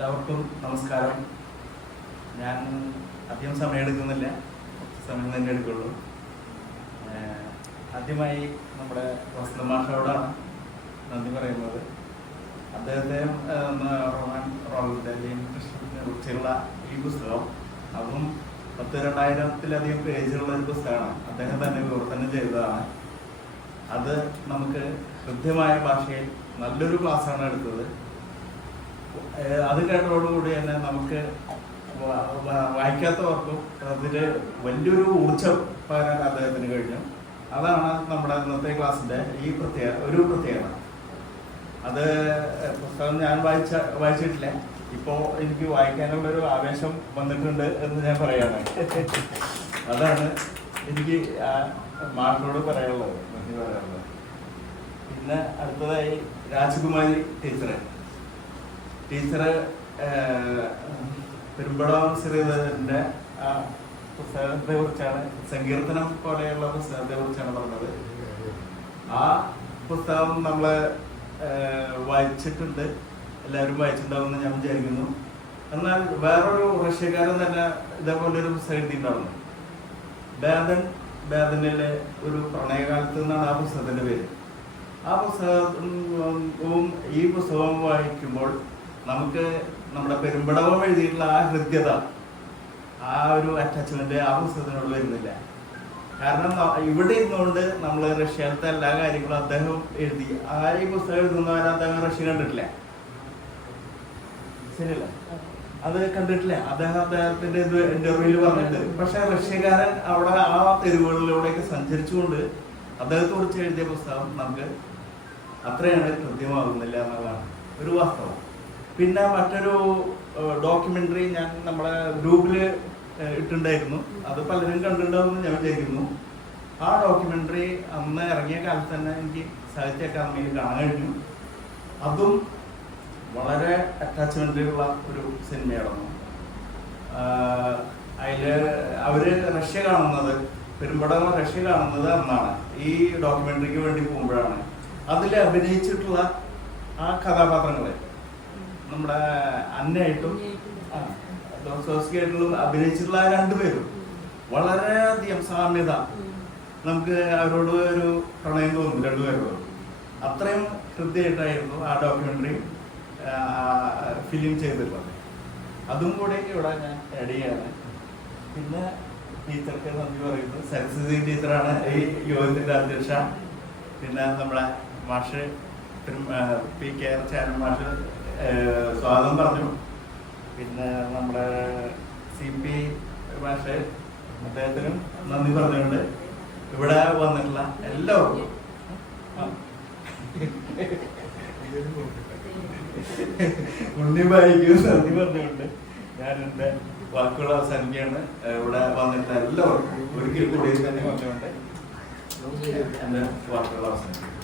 എല്ലാവർക്കും നമസ്കാരം. ഞാൻ അധികം സമയം എടുക്കുന്നില്ല, കുറച്ച് സമയം തന്നെ എടുക്കുള്ളൂ. ആദ്യമായി നമ്മുടെ വസന്ത മാഷോടാണ് നന്ദി പറയുന്നത്. അദ്ദേഹത്തെ റോമൻ റോളിൻ്റെയും കൃഷ്ണനെ കുറിച്ചുള്ള ഈ പുസ്തകം, അതും 2000-ത്തിലധികം പേജുള്ള ഒരു പുസ്തകമാണ്. അദ്ദേഹം തന്നെ വിവർത്തനം ചെയ്തതാണ്. അത് നമുക്ക് ഹൃദ്യമായ ഭാഷയിൽ നല്ലൊരു ക്ലാസ്സാണ് എടുത്തത്. അത് കേട്ടതോടുകൂടി തന്നെ നമുക്ക് വായിക്കാത്തവർക്കും അതിൽ വലിയൊരു ഊർജ്ജം പകരാൻ അദ്ദേഹത്തിന് കഴിഞ്ഞു. അതാണ് നമ്മുടെ ഇന്നത്തെ ക്ലാസ്സിൻ്റെ ഒരു പ്രത്യേകത. അത് പുസ്തകം ഞാൻ വായിച്ചിട്ടില്ല. ഇപ്പോൾ എനിക്ക് വായിക്കാനുള്ളൊരു ആവേശം വന്നിട്ടുണ്ട് എന്ന് ഞാൻ പറയാണ്. അതാണ് എനിക്ക് മാഷിനോട് പറയാനുള്ളത്, നന്ദി പറയാനുള്ളത്. പിന്നെ അടുത്തതായി രാജകുമാരി ടീച്ചറ് പെരുമ്പടവം ശ്രീധരൻ്റെ പുസ്തകത്തെ കുറിച്ചാണ്, സങ്കീർത്തനം പോലെയുള്ള പുസ്തകത്തെ കുറിച്ചാണ് പറഞ്ഞത്. ആ പുസ്തകം നമ്മൾ വായിച്ചിട്ടുണ്ട്, എല്ലാവരും വായിച്ചിട്ടുണ്ടാവുമെന്ന് ഞാൻ വിചാരിക്കുന്നു. എന്നാൽ വേറൊരു റഷ്യക്കാരൻ തന്നെ ഇതേപോലെ ഒരു പുസ്തകം എഴുതിയിട്ടുണ്ടാവുന്നു. ബാദനിലെ ഒരു പ്രണയകാലത്ത് നിന്നാണ് ആ പുസ്തകത്തിൻ്റെ പേര്. ആ പുസ്തകവും ഈ പുസ്തകവും വായിക്കുമ്പോൾ നമുക്ക് നമ്മുടെ പെരുമ്പടവം എഴുതിയിട്ടുള്ള ആ ഹൃദ്യത, ആ ഒരു അറ്റാച്ച്മെന്റ് ആ പുസ്തകത്തിനോട് വരുന്നില്ല. കാരണം ഇവിടെ ഇരുന്നുകൊണ്ട് നമ്മൾ റഷ്യയിലത്തെ എല്ലാ കാര്യങ്ങളും അദ്ദേഹം എഴുതി. ഈ പുസ്തകം എഴുതുന്നവരെ അദ്ദേഹം റഷ്യ കണ്ടിട്ടില്ല, ശരിയല്ല, അത് കണ്ടിട്ടില്ല. അദ്ദേഹത്തിന്റെ ഇന്റർവ്യൂവിൽ പറഞ്ഞിട്ട്. പക്ഷെ റഷ്യക്കാരൻ അവിടെ ആ തെരുവുകളിലൂടെയൊക്കെ സഞ്ചരിച്ചുകൊണ്ട് അദ്ദേഹത്തെ കുറിച്ച് എഴുതിയ പുസ്തകം നമുക്ക് അത്രയാണ് കൃത്യമാകുന്നില്ല എന്നുള്ളതാണ് ഒരു വാസ്തവം. പിന്നെ മറ്റൊരു ഡോക്യുമെന്ററി ഞാൻ നമ്മുടെ ഗ്രൂപ്പില് ഇട്ടുണ്ടായിരുന്നു. അത് പലരും കണ്ടിട്ടുണ്ടാവുമെന്ന് ഞാൻ വിചാരിക്കുന്നു. ആ ഡോക്യുമെന്ററി അന്ന് ഇറങ്ങിയ കാലത്ത് തന്നെ എനിക്ക് സാഹിത്യ അക്കാദമിയിൽ കാണാൻ കഴിഞ്ഞു. അതും വളരെ അറ്റാച്ച്മെന്റുള്ള ഒരു സിനിമയായിരുന്നു. അതില് അവര് റഷ്യ കാണുന്നത്, പെരുമ്പടവം റഷ്യ കാണുന്നത് അന്നാണ്. ഈ ഡോക്യുമെന്ററിക്ക് വേണ്ടി പോകുമ്പോഴാണ് അതിൽ അഭിനയിച്ചിട്ടുള്ള ആ കഥാപാത്രങ്ങളെ, നമ്മുടെ അന്നയായിട്ടും ദോസ്തോവ്സ്കിയായിട്ടും അഭിനയിച്ചിട്ടുള്ള രണ്ടുപേരും വളരെയധികം സാമ്യത, നമുക്ക് അവരോട് ഒരു പ്രണയം തോന്നും രണ്ടുപേരോട്. അത്രയും ഹൃദ്യമായിട്ടായിരുന്നു ആ ഡോക്യുമെന്ററി ഫിലിം ചെയ്തിട്ടുള്ളത്. അതും കൂടെ ഇവിടെ ഞാൻ ആഡ് ചെയ്യാണ്. പിന്നെ ടീച്ചർക്ക് നന്ദി പറയുന്നു. സരസ്വതി ടീച്ചറാണ് ഈ യോഗത്തിന്റെ അധ്യക്ഷ. പിന്നെ നമ്മുടെ മാഷ് PK ചാനൽ മാഷ് സ്വാഗതം പറഞ്ഞു. പിന്നെ നമ്മുടെ CP മാഷ്, അദ്ദേഹത്തിനും നന്ദി പറഞ്ഞുകൊണ്ട് ഇവിടെ വന്നിട്ടുള്ള എല്ലാവർക്കും ഉണ്ണിബായിക്കും നന്ദി പറഞ്ഞുകൊണ്ട് ഞാൻ എൻ്റെ വാക്കുകൾ അവസാനിക്കുകയാണ്. ഇവിടെ വന്നിട്ടുള്ള എല്ലാവർക്കും ഒരിക്കൽ കൂടി തന്നെ പറഞ്ഞുകൊണ്ട് എൻ്റെ വാക്കുകൾ അവസാനിക്കും.